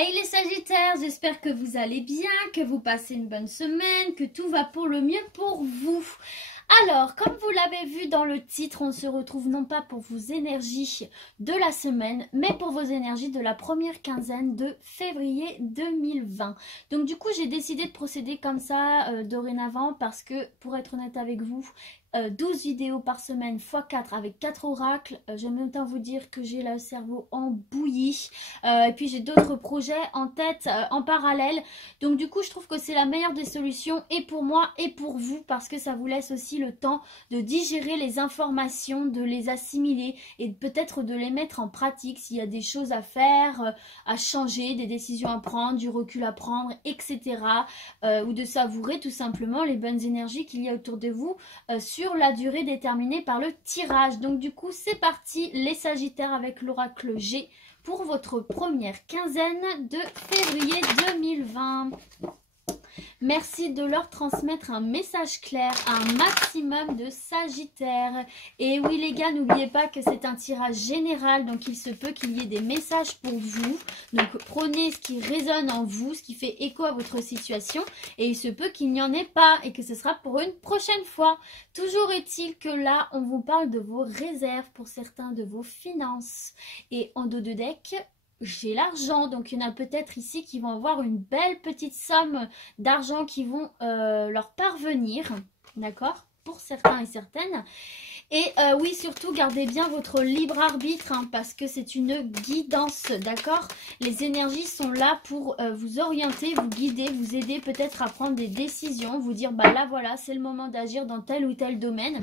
Hey les Sagittaires, j'espère que vous allez bien, que vous passez une bonne semaine, que tout va pour le mieux pour vous. Alors, comme vous l'avez vu dans le titre, on se retrouve non pas pour vos énergies de la semaine, mais pour vos énergies de la première quinzaine de février 2020. Donc du coup, j'ai décidé de procéder comme ça dorénavant parce que, pour être honnête avec vous, 12 vidéos par semaine x 4 avec 4 oracles, j'aime autant vous dire que j'ai le cerveau en bouillie. Et puis j'ai d'autres projets en tête en parallèle. Donc du coup, je trouve que c'est la meilleure des solutions et pour moi et pour vous parce que ça vous laisse aussi le temps de digérer les informations, de les assimiler et peut-être de les mettre en pratique s'il y a des choses à faire, à changer, des décisions à prendre, du recul à prendre, etc. Ou de savourer tout simplement les bonnes énergies qu'il y a autour de vous sur la durée déterminée par le tirage. Donc du coup, c'est parti les Sagittaires avec l'oracle G pour votre première quinzaine de février 2020. Merci de leur transmettre un message clair à un maximum de Sagittaires. Et oui les gars, n'oubliez pas que c'est un tirage général, donc il se peut qu'il y ait des messages pour vous. Donc prenez ce qui résonne en vous, ce qui fait écho à votre situation. Et il se peut qu'il n'y en ait pas et que ce sera pour une prochaine fois. Toujours est-il que là, on vous parle de vos réserves pour certains de vos finances. Et en dos de deck, j'ai l'argent, donc il y en a peut-être ici qui vont avoir une belle petite somme d'argent qui vont leur parvenir, d'accord, pour certains et certaines. Et oui, surtout, gardez bien votre libre arbitre, hein, parce que c'est une guidance, d'accord. Les énergies sont là pour vous orienter, vous guider, vous aider peut-être à prendre des décisions, vous dire, bah là, voilà, c'est le moment d'agir dans tel ou tel domaine.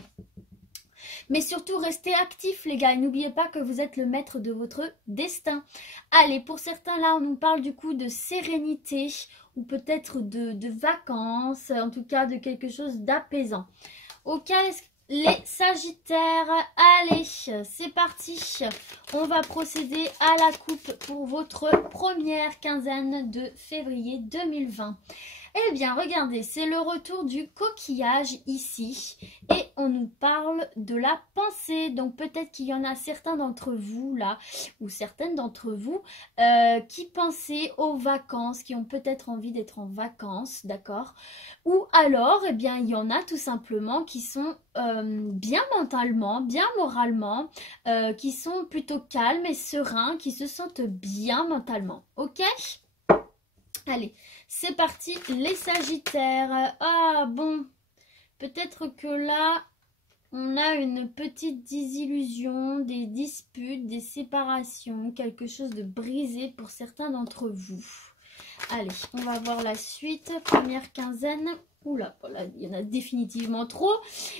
Mais surtout, restez actifs les gars, et n'oubliez pas que vous êtes le maître de votre destin. Allez, pour certains là, on nous parle du coup de sérénité ou peut-être de vacances, en tout cas de quelque chose d'apaisant. Ok les Sagittaires, allez, c'est parti. On va procéder à la coupe pour votre première quinzaine de février 2020. Eh bien, regardez, c'est le retour du coquillage ici. Et on nous parle de la pensée. Donc, peut-être qu'il y en a certains d'entre vous, là, ou certaines d'entre vous, qui pensaient aux vacances, qui ont peut-être envie d'être en vacances, d'accord? Ou alors, eh bien, il y en a tout simplement qui sont bien mentalement, bien moralement, qui sont plutôt calmes et sereins, qui se sentent bien mentalement. Ok? Allez, c'est parti les Sagittaires. Ah bon, peut-être que là, on a une petite désillusion, des disputes, des séparations, quelque chose de brisé pour certains d'entre vous. Allez, on va voir la suite. Première quinzaine. Oula, voilà, il y en a définitivement trop.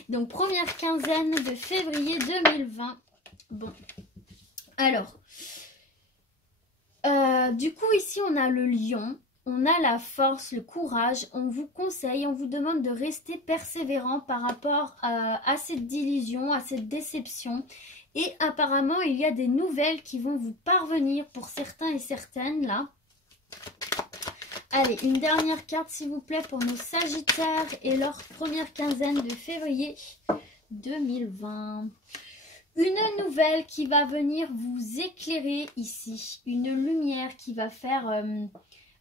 Donc, première quinzaine de février 2020. Bon, alors, du coup, ici, on a le lion. On a la force, le courage, on vous conseille, on vous demande de rester persévérant par rapport à cette désillusion, à cette déception. Et apparemment, il y a des nouvelles qui vont vous parvenir pour certains et certaines, là. Allez, une dernière carte, s'il vous plaît, pour nos Sagittaires et leur première quinzaine de février 2020. Une nouvelle qui va venir vous éclairer ici. Une lumière qui va faire...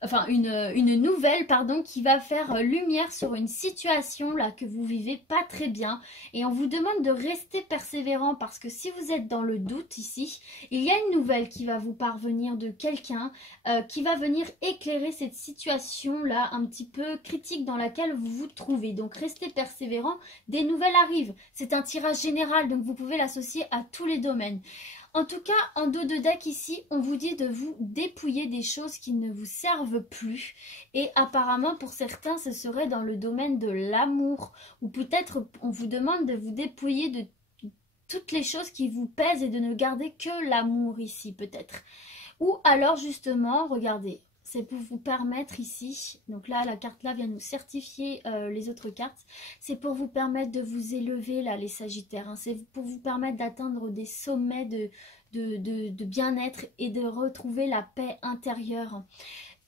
Enfin, une nouvelle, pardon, qui va faire lumière sur une situation là que vous vivez pas très bien. Et on vous demande de rester persévérant parce que si vous êtes dans le doute ici, il y a une nouvelle qui va vous parvenir de quelqu'un qui va venir éclairer cette situation là un petit peu critique dans laquelle vous vous trouvez. Donc restez persévérant, des nouvelles arrivent. C'est un tirage général, donc vous pouvez l'associer à tous les domaines. En tout cas, en dos de deck ici, on vous dit de vous dépouiller des choses qui ne vous servent plus. Et apparemment, pour certains, ce serait dans le domaine de l'amour. Ou peut-être, on vous demande de vous dépouiller de toutes les choses qui vous pèsent et de ne garder que l'amour ici, peut-être. Ou alors, justement, regardez, c'est pour vous permettre ici, donc là, la carte là vient nous certifier les autres cartes. C'est pour vous permettre de vous élever, là, les Sagittaires. Hein. C'est pour vous permettre d'atteindre des sommets de bien-être et de retrouver la paix intérieure.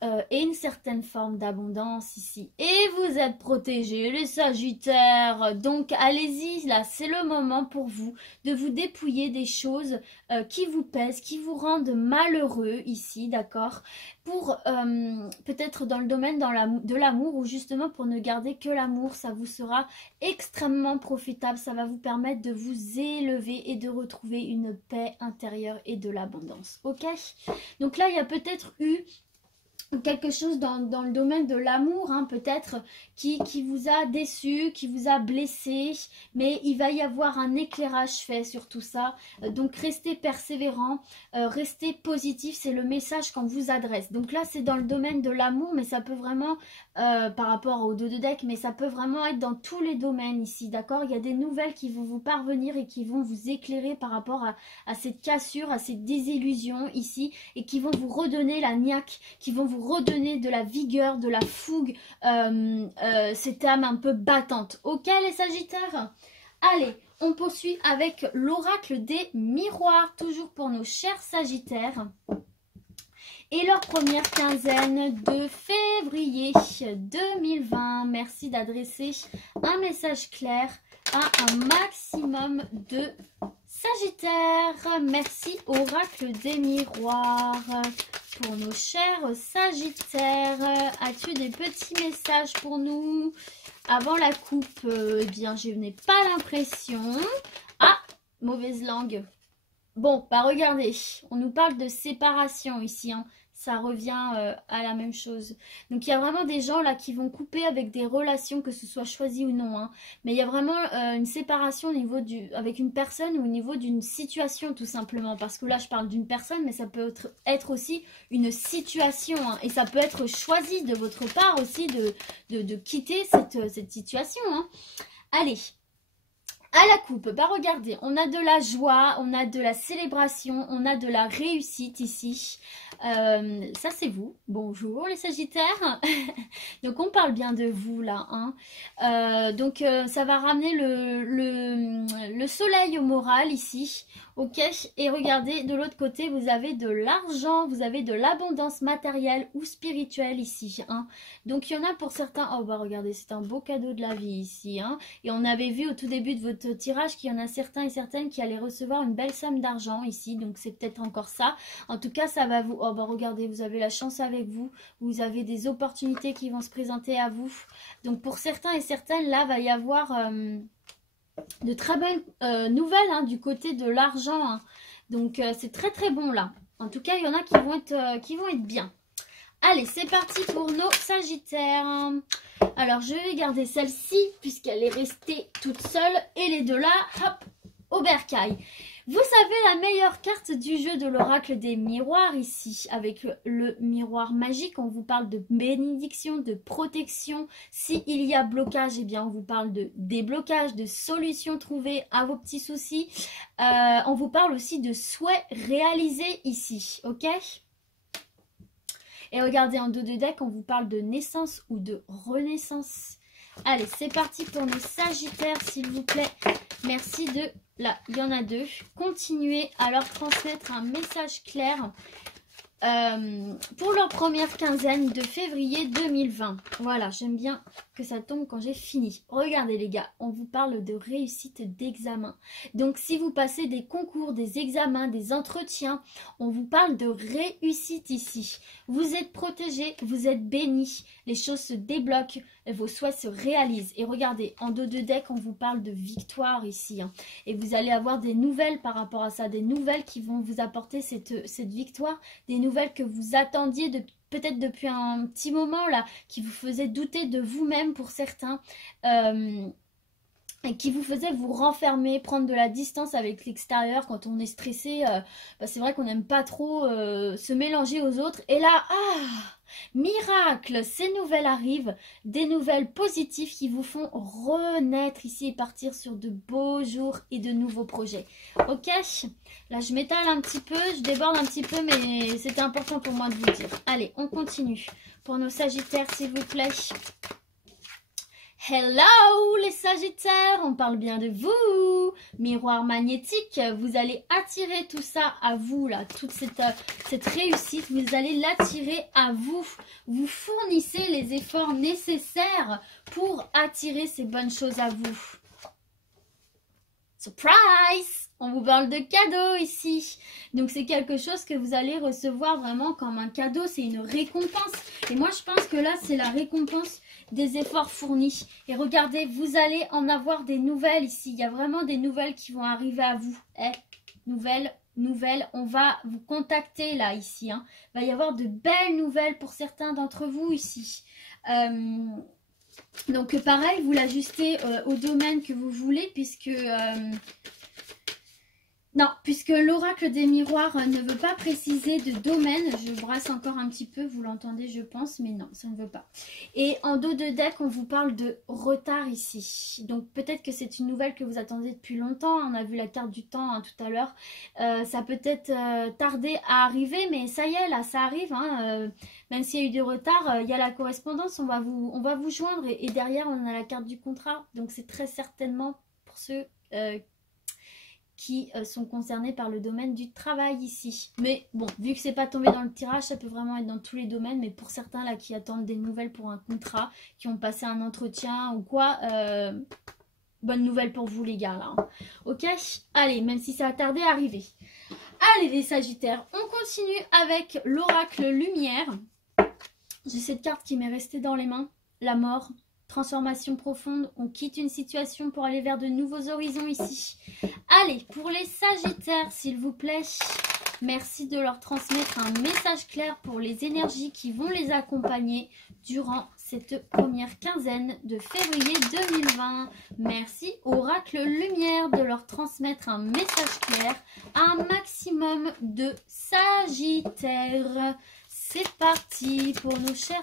et une certaine forme d'abondance ici. Et vous êtes protégés, les Sagittaires. Donc allez-y, là, c'est le moment pour vous de vous dépouiller des choses qui vous pèsent, qui vous rendent malheureux ici, d'accord? Pour peut-être dans le domaine de l'amour, ou justement pour ne garder que l'amour, ça vous sera extrêmement profitable. Ça va vous permettre de vous élever et de retrouver une paix intérieure et de l'abondance. Ok? Donc là, il y a peut-être eu quelque chose dans le domaine de l'amour, hein, peut-être, qui vous a déçu, qui vous a blessé, mais il va y avoir un éclairage fait sur tout ça. Donc restez persévérant, restez positif, c'est le message qu'on vous adresse. Donc là c'est dans le domaine de l'amour, mais ça peut vraiment, par rapport aux deux de deck, mais ça peut vraiment être dans tous les domaines ici, d'accord? Il y a des nouvelles qui vont vous parvenir et qui vont vous éclairer par rapport à cette cassure, à cette désillusion ici, et qui vont vous redonner la niaque, qui vont vous redonner de la vigueur, de la fougue, cette âme un peu battante. Ok les Sagittaires? Allez, on poursuit avec l'oracle des miroirs, toujours pour nos chers Sagittaires. Et leur première quinzaine de février 2020. Merci d'adresser un message clair à un maximum de Sagittaires. Merci oracle des miroirs. Pour nos chers Sagittaires, as-tu des petits messages pour nous avant la coupe? Eh bien, je n'ai pas l'impression. Ah, mauvaise langue. Bon, bah regardez, on nous parle de séparation ici, hein. Ça revient à la même chose. Donc il y a vraiment des gens là qui vont couper avec des relations, que ce soit choisi ou non, hein. Mais il y a vraiment une séparation au niveau avec une personne ou au niveau d'une situation tout simplement. Parce que là je parle d'une personne, mais ça peut être aussi une situation, hein. Et ça peut être choisi de votre part aussi de quitter cette situation, hein. Allez. À la coupe, bah regardez, on a de la joie, on a de la célébration, on a de la réussite ici. Ça c'est vous. Bonjour les Sagittaires. Donc on parle bien de vous là, hein. Donc ça va ramener le soleil au moral ici. Ok, et regardez, de l'autre côté, vous avez de l'argent, vous avez de l'abondance matérielle ou spirituelle ici, hein. Donc il y en a pour certains, oh bah regardez, c'est un beau cadeau de la vie ici, hein. Et on avait vu au tout début de votre tirage qu'il y en a certains et certaines qui allaient recevoir une belle somme d'argent ici, donc c'est peut-être encore ça. En tout cas, ça va vous, oh bah regardez, vous avez la chance avec vous, vous avez des opportunités qui vont se présenter à vous. Donc pour certains et certaines, là, va y avoir de très bonnes nouvelles, hein, du côté de l'argent, hein. Donc c'est très très bon là. En tout cas, il y en a qui vont être bien. Allez, c'est parti pour nos Sagittaires. Alors, je vais garder celle-ci puisqu'elle est restée toute seule. Et les deux là, hop, au bercail. Vous savez, la meilleure carte du jeu de l'oracle des miroirs ici, avec le miroir magique, on vous parle de bénédiction, de protection. S'il y a blocage, eh bien, on vous parle de déblocage, de solutions trouvées à vos petits soucis. On vous parle aussi de souhaits réalisés ici, ok ? Et regardez, en dos de deck, on vous parle de naissance ou de renaissance. Allez, c'est parti pour nos Sagittaires, s'il vous plaît. Merci de... Là, il y en a deux. Continuez à leur transmettre un message clair pour leur première quinzaine de février 2020. Voilà, j'aime bien que ça tombe quand j'ai fini. Regardez les gars, on vous parle de réussite d'examen. Donc si vous passez des concours, des examens, des entretiens, on vous parle de réussite ici. Vous êtes protégés, vous êtes bénis, les choses se débloquent, vos souhaits se réalisent. Et regardez, en dos de deck, on vous parle de victoire ici, hein. Et vous allez avoir des nouvelles par rapport à ça, des nouvelles qui vont vous apporter cette victoire, des nouvelles que vous attendiez peut-être depuis un petit moment là, qui vous faisaient douter de vous-même pour certains, et qui vous faisait vous renfermer, prendre de la distance avec l'extérieur quand on est stressé. Bah c'est vrai qu'on n'aime pas trop se mélanger aux autres. Et là, miracle, ces nouvelles arrivent, des nouvelles positives qui vous font renaître ici et partir sur de beaux jours et de nouveaux projets. Ok, là je m'étale un petit peu, je déborde un petit peu, mais c'était important pour moi de vous dire. Allez, on continue pour nos Sagittaires, s'il vous plaît. Hello les Sagittaires, on parle bien de vous. Miroir magnétique, vous allez attirer tout ça à vous, là, toute cette réussite, vous allez l'attirer à vous. Vous fournissez les efforts nécessaires pour attirer ces bonnes choses à vous. Surprise! On vous parle de cadeaux ici. Donc c'est quelque chose que vous allez recevoir vraiment comme un cadeau, c'est une récompense. Et moi je pense que là c'est la récompense des efforts fournis. Et regardez, vous allez en avoir des nouvelles ici. Il y a vraiment des nouvelles qui vont arriver à vous. Nouvelles, on va vous contacter là ici. Il va y avoir de belles nouvelles pour certains d'entre vous ici. Donc pareil, vous l'ajustez au domaine que vous voulez puisque... non, puisque l'oracle des miroirs ne veut pas préciser de domaine, je brasse encore un petit peu, vous l'entendez je pense, mais non, ça ne veut pas. Et en dos de deck, on vous parle de retard ici. Donc peut-être que c'est une nouvelle que vous attendez depuis longtemps, on a vu la carte du temps tout à l'heure. Ça peut-être tardé à arriver, mais ça y est, là, ça arrive. Même s'il y a eu du retard, il y a la correspondance, on va vous joindre et derrière, on a la carte du contrat. Donc c'est très certainement pour ceux... qui sont concernés par le domaine du travail ici. Mais bon, vu que c'est pas tombé dans le tirage, ça peut vraiment être dans tous les domaines, mais pour certains là qui attendent des nouvelles pour un contrat, qui ont passé un entretien ou quoi, bonne nouvelle pour vous les gars là. Ok, allez, même si ça a tardé à arriver. Allez les Sagittaires, on continue avec l'oracle lumière. J'ai cette carte qui m'est restée dans les mains, la mort. Transformation profonde, on quitte une situation pour aller vers de nouveaux horizons ici. Allez, pour les Sagittaires, s'il vous plaît, merci de leur transmettre un message clair pour les énergies qui vont les accompagner durant cette première quinzaine de février 2020. Merci, Oracle Lumière, de leur transmettre un message clair à un maximum de Sagittaires. C'est parti pour nos chers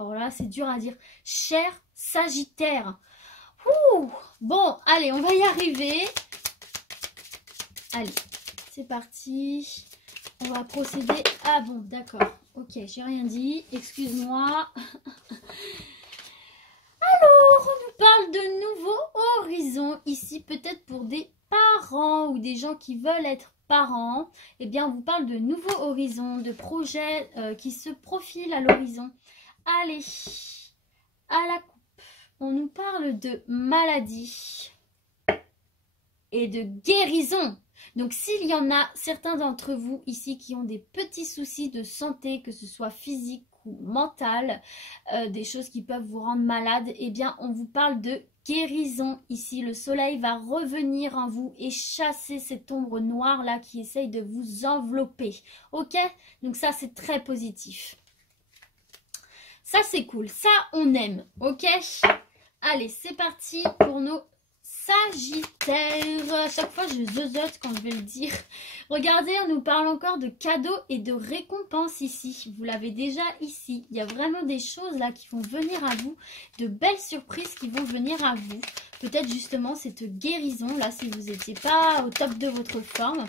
oh là, c'est dur à dire. Cher Sagittaire. Ouh, bon, allez, on va y arriver. Allez, c'est parti. On va procéder. Ah bon, d'accord. Ok, j'ai rien dit. Excuse-moi. Alors, on nous parle de nouveaux horizons. Ici, peut-être pour des parents ou des gens qui veulent être parents. Eh bien, on vous parle de nouveaux horizons, de projets qui se profilent à l'horizon. Allez, à la coupe, on nous parle de maladie et de guérison. Donc s'il y en a certains d'entre vous ici qui ont des petits soucis de santé, que ce soit physique ou mental, des choses qui peuvent vous rendre malade, eh bien on vous parle de guérison ici. Le soleil va revenir en vous et chasser cette ombre noire là qui essaye de vous envelopper. Ok? Donc ça c'est très positif. Ça, c'est cool. Ça, on aime. Ok? Allez, c'est parti pour nos Sagittaires. À chaque fois, je zozote quand je vais le dire. Regardez, on nous parle encore de cadeaux et de récompenses ici. Vous l'avez déjà ici. Il y a vraiment des choses là qui vont venir à vous. De belles surprises qui vont venir à vous. Peut-être justement cette guérison là si vous n'étiez pas au top de votre forme.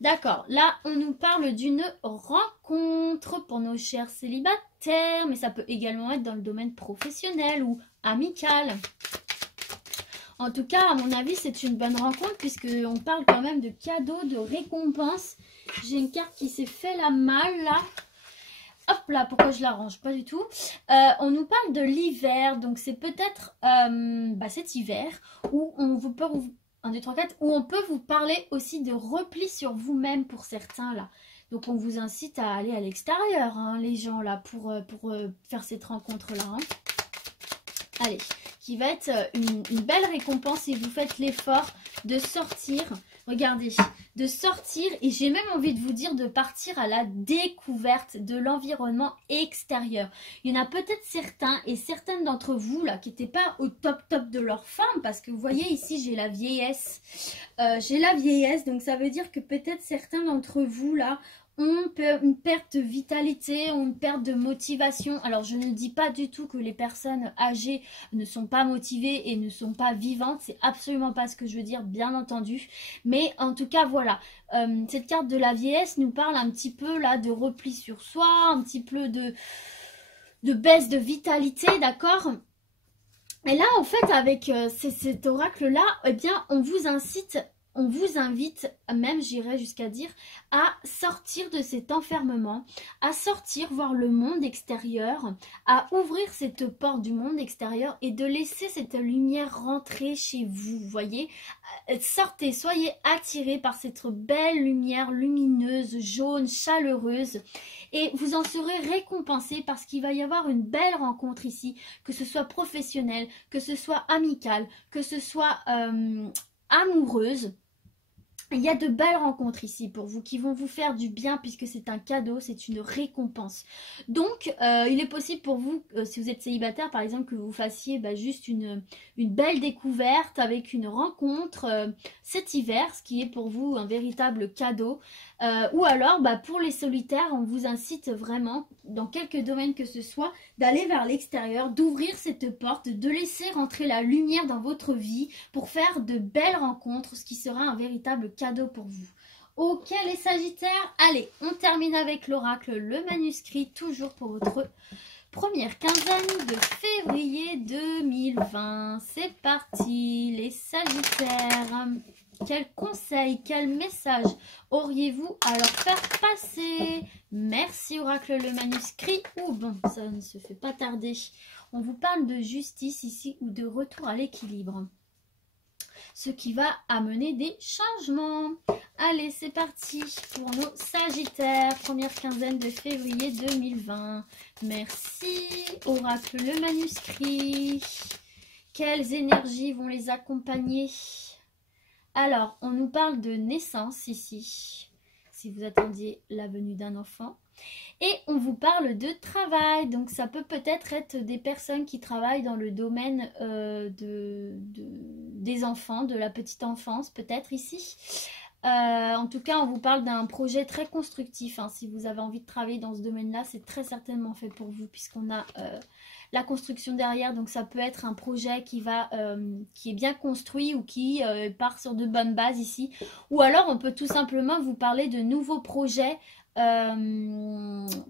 D'accord, là on nous parle d'une rencontre pour nos chers célibataires, mais ça peut également être dans le domaine professionnel ou amical. En tout cas, à mon avis, c'est une bonne rencontre puisqu'on parle quand même de cadeaux, de récompenses. J'ai une carte qui s'est fait la malle là. Hop là, pourquoi je la range? Pas du tout. On nous parle de l'hiver, donc c'est peut-être cet hiver où on vous peut... 1, 2, 3, 4, où on peut vous parler aussi de repli sur vous-même pour certains là. Donc on vous incite à aller à l'extérieur, les gens là, pour faire cette rencontre-là. Allez, qui va être une belle récompense si vous faites l'effort de sortir. Regardez, de sortir, et j'ai même envie de vous dire de partir à la découverte de l'environnement extérieur. Il y en a peut-être certains et certaines d'entre vous là qui n'étaient pas au top de leur forme, parce que vous voyez ici j'ai la vieillesse. Donc ça veut dire que peut-être certains d'entre vous là ont une perte de vitalité, ont une perte de motivation. Alors je ne dis pas du tout que les personnes âgées ne sont pas motivées et ne sont pas vivantes, c'est absolument pas ce que je veux dire, bien entendu. Mais en tout cas voilà, cette carte de la vieillesse nous parle un petit peu là de repli sur soi, un petit peu de baisse de vitalité, d'accord ? Et là, en fait, avec cet oracle-là, eh bien, on vous invite, même j'irais jusqu'à dire, à sortir de cet enfermement, à sortir voir le monde extérieur, à ouvrir cette porte du monde extérieur et de laisser cette lumière rentrer chez vous, voyez. Sortez, soyez attirés par cette belle lumière lumineuse, jaune, chaleureuse et vous en serez récompensés parce qu'il va y avoir une belle rencontre ici, que ce soit professionnelle, que ce soit amicale, que ce soit amoureuse. Il y a de belles rencontres ici pour vous qui vont vous faire du bien puisque c'est un cadeau, c'est une récompense. Donc, il est possible pour vous, si vous êtes célibataire par exemple, que vous fassiez juste une belle découverte avec une rencontre cet hiver, ce qui est pour vous un véritable cadeau. Ou alors, pour les solitaires, on vous incite vraiment, dans quelques domaines que ce soit, d'aller vers l'extérieur, d'ouvrir cette porte, de laisser rentrer la lumière dans votre vie pour faire de belles rencontres, ce qui sera un véritable cadeau pour vous. Ok les Sagittaires, allez, on termine avec l'oracle, le manuscrit, toujours pour votre première quinzaine de février 2020. C'est parti les Sagittaires. Quel conseil, quel message auriez-vous à leur faire passer? Merci oracle le manuscrit. Ou bon, ça ne se fait pas tarder. On vous parle de justice ici ou de retour à l'équilibre. Ce qui va amener des changements. Allez, c'est parti pour nos Sagittaires. Première quinzaine de février 2020. Merci oracle le manuscrit. Quelles énergies vont les accompagner? Alors, on nous parle de naissance ici, si vous attendiez la venue d'un enfant. Et on vous parle de travail, donc ça peut peut-être être des personnes qui travaillent dans le domaine des enfants, de la petite enfance peut-être ici. En tout cas, on vous parle d'un projet très constructif. Si vous avez envie de travailler dans ce domaine-là, c'est très certainement fait pour vous puisqu'on a la construction derrière. Donc ça peut être un projet qui est bien construit ou qui part sur de bonnes bases ici. Ou alors, on peut tout simplement vous parler de nouveaux projets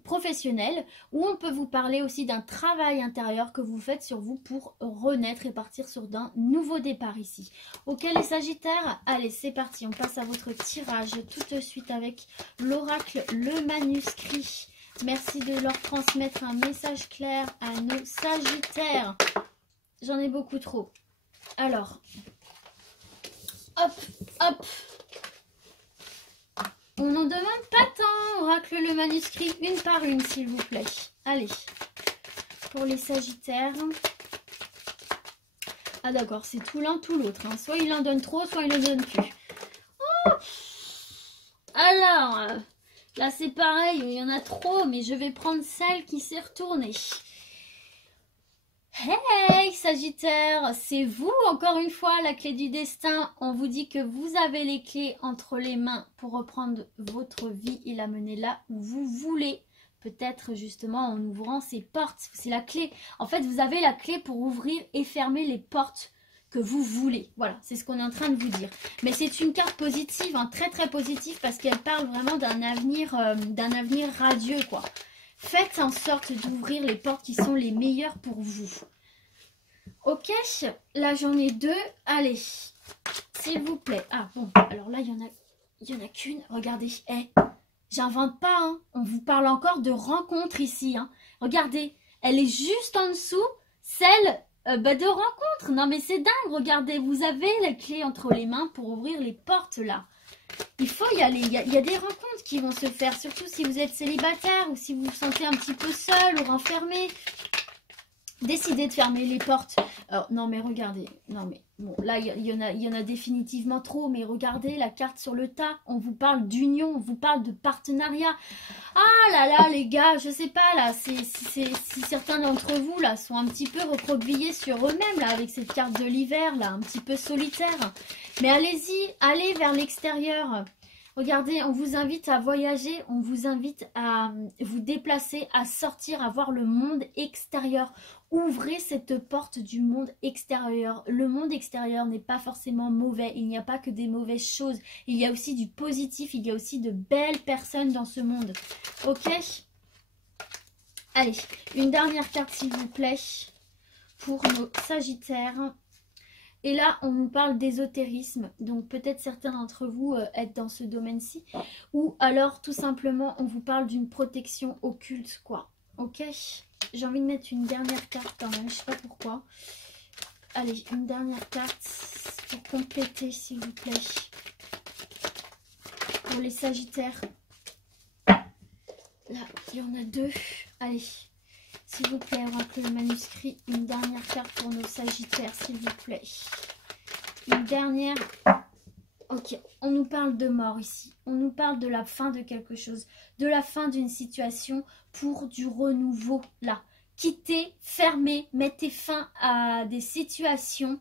professionnel, ou on peut vous parler aussi d'un travail intérieur que vous faites sur vous pour renaître et partir sur d'un nouveau départ ici. Ok les Sagittaires, allez c'est parti, on passe à votre tirage tout de suite avec l'oracle, le manuscrit. Merci de leur transmettre un message clair à nos Sagittaires. J'en ai beaucoup trop. Alors, hop, hop. On n'en demande pas tant, oracle le manuscrit, une par une s'il vous plaît. Allez, pour les Sagittaires. Ah d'accord, c'est tout l'un tout l'autre. Soit il en donne trop, soit il en donne plus. Oh, alors, là c'est pareil, il y en a trop, mais je vais prendre celle qui s'est retournée. Hey Sagittaire, c'est vous encore une fois la clé du destin. On vous dit que vous avez les clés entre les mains pour reprendre votre vie et la mener là où vous voulez. Peut-être justement en ouvrant ces portes. C'est la clé. En fait, vous avez la clé pour ouvrir et fermer les portes que vous voulez. Voilà, c'est ce qu'on est en train de vous dire. Mais c'est une carte positive, très très positive parce qu'elle parle vraiment d'un avenir radieux quoi. Faites en sorte d'ouvrir les portes qui sont les meilleures pour vous. Ok, là j'en ai deux. Allez, s'il vous plaît. Ah bon, alors là il y en a qu'une. Regardez, j'invente pas. On vous parle encore de rencontre ici. Regardez, elle est juste en dessous, celle de rencontre. Non mais c'est dingue, regardez, vous avez la clé entre les mains pour ouvrir les portes là. Il faut y aller, il y a des rencontres qui vont se faire, surtout si vous êtes célibataire ou si vous vous sentez un petit peu seul ou renfermé. Décidez de fermer les portes. Alors, non mais regardez, non mais bon, là il y en a définitivement trop, mais regardez la carte sur le tas. On vous parle d'union, on vous parle de partenariat. Ah là là les gars, je sais pas là, si certains d'entre vous là sont un petit peu recroquevillés sur eux-mêmes là avec cette carte de l'hiver là, un petit peu solitaire. Mais allez-y, allez vers l'extérieur. Regardez, on vous invite à voyager, on vous invite à vous déplacer, à sortir, à voir le monde extérieur. Ouvrez cette porte du monde extérieur. Le monde extérieur n'est pas forcément mauvais. Il n'y a pas que des mauvaises choses. Il y a aussi du positif. Il y a aussi de belles personnes dans ce monde. Ok? Allez, une dernière carte s'il vous plaît. pour nos Sagittaires. Et là, on nous parle d'ésotérisme, donc peut-être certains d'entre vous êtes dans ce domaine-ci. Ou alors, tout simplement, on vous parle d'une protection occulte, quoi. Ok? J'ai envie de mettre une dernière carte quand même, je sais pas pourquoi. Allez, une dernière carte pour compléter, s'il vous plaît. Pour les Sagittaires. Là, il y en a deux. Allez. S'il vous plaît, oracle le manuscrit, une dernière carte pour nos Sagittaires, s'il vous plaît. Une dernière. Ok, on nous parle de mort ici. On nous parle de la fin de quelque chose, de la fin d'une situation pour du renouveau, là. Quittez, fermez, mettez fin à des situations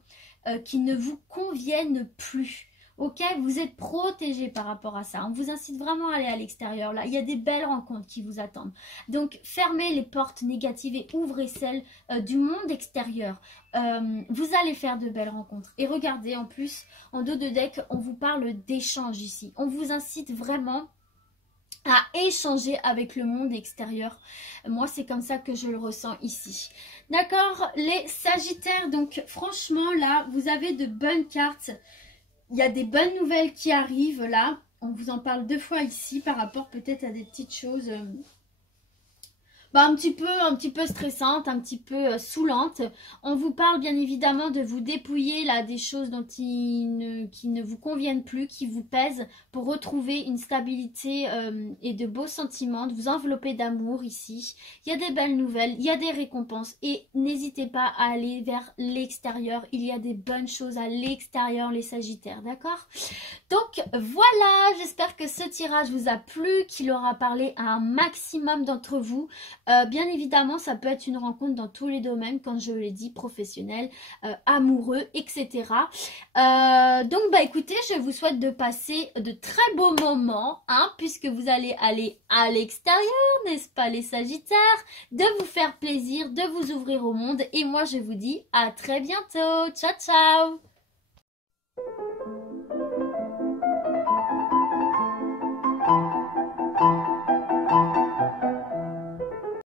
qui ne vous conviennent plus. Ok, vous êtes protégés par rapport à ça. On vous incite vraiment à aller à l'extérieur. Là, il y a des belles rencontres qui vous attendent. Donc, fermez les portes négatives et ouvrez celles du monde extérieur. Vous allez faire de belles rencontres. Et regardez, en plus, en dos de deck, on vous parle d'échange ici. On vous incite vraiment à échanger avec le monde extérieur. Moi, c'est comme ça que je le ressens ici. D'accord, les Sagittaires. Donc, franchement, là, vous avez de bonnes cartes. Il y a des bonnes nouvelles qui arrivent là. On vous en parle 2 fois ici par rapport peut-être à des petites choses un petit peu stressantes, un petit peu saoulantes. On vous parle bien évidemment de vous dépouiller là des choses qui ne vous conviennent plus, qui vous pèsent, pour retrouver une stabilité et de beaux sentiments, de vous envelopper d'amour ici. Il y a des belles nouvelles, il y a des récompenses et n'hésitez pas à aller vers l'extérieur. Il y a des bonnes choses à l'extérieur, les Sagittaires, d'accord? Donc voilà, j'espère que ce tirage vous a plu, qu'il aura parlé à un maximum d'entre vous. Bien évidemment, ça peut être une rencontre dans tous les domaines, comme je l'ai dit, professionnel, amoureux, etc. Donc, écoutez, je vous souhaite de passer de très beaux moments, hein, puisque vous allez aller à l'extérieur, n'est-ce pas les Sagittaires, de vous faire plaisir, de vous ouvrir au monde. Et moi, je vous dis à très bientôt. Ciao, ciao!